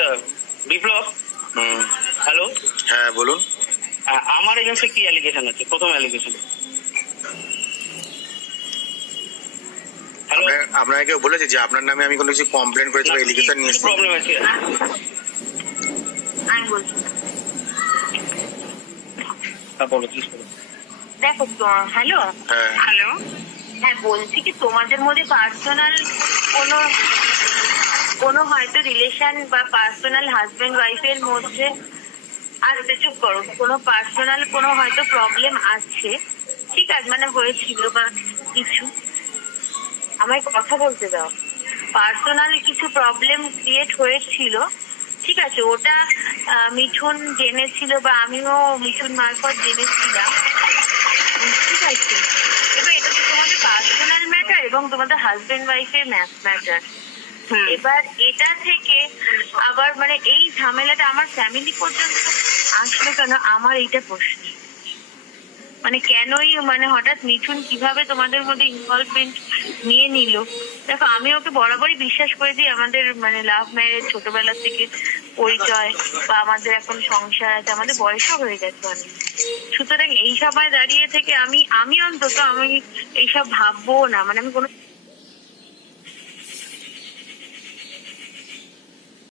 আচ্ছা বিপ্লব, হ্যালো। হ্যাঁ বলুন। আমার এগেন্সে কি অ্যালিগেশন আছে? প্রথম অ্যালিগেশন। হ্যালো, আপনাকে কেউ বলেছে যে আপনার নামে আমি কোনো কিছু কমপ্লেন করেছি বা এলিগেশন নিয়ে এসেছি? প্রবলেম আছে? আমি বলছি, হ্যাঁ বলো, প্লিজ বলো। দেখো হ্যালো হ্যাঁ হ্যালো হ্যাঁ বলছি কি তোমাদের মধ্যে পার্সোনাল কোনো কোনো হয়তো রিলেশন বা পার্সোনাল হাজবেন্ড ওয়াইফের মধ্যে আসতে, চুপ করো, কোনো পার্সোনাল কোনো হয়তো প্রবলেম আছে, ঠিক আছে, মানে হয়েছিল বা কিছু, আমায় কথা বলতে দাও। পার্সোনাল কিছু প্রবলেম ক্রিয়েট হয়েছিল, ঠিক আছে, ওটা মিঠুন জেনেছিল বা আমিও মিঠুন মারফত জেনেছিলাম, ঠিক আছে। এবার এটা তো তোমাদের পার্সোনাল ম্যাটার এবং তোমাদের হাজবেন্ড ওয়াইফের ম্যাটার। এবার এটা থেকে আবার মানে এই ঝামেলাটা আমার ফ্যামিলি পর্যন্ত আসলো কেন, আমার এইটা প্রশ্ন। মানে কেনই মানে হঠাৎ মিঠুন কিভাবে তোমাদের মধ্যে ইনভলভমেন্ট নিয়ে নিল? দেখো আমি ওকে বরাবরই বিশ্বাস করেছি, আমাদের মানে লাভ ম্যারেজ, ছোটবেলা থেকে পরিচয়, বা আমাদের এখন সংসার আছে, আমাদের বয়সও হয়ে গেছে অনেক। সুতরাং এই সময় দাঁড়িয়ে থেকে আমি অন্তত আমি এইসব ভাববো না, মানে আমি কোনো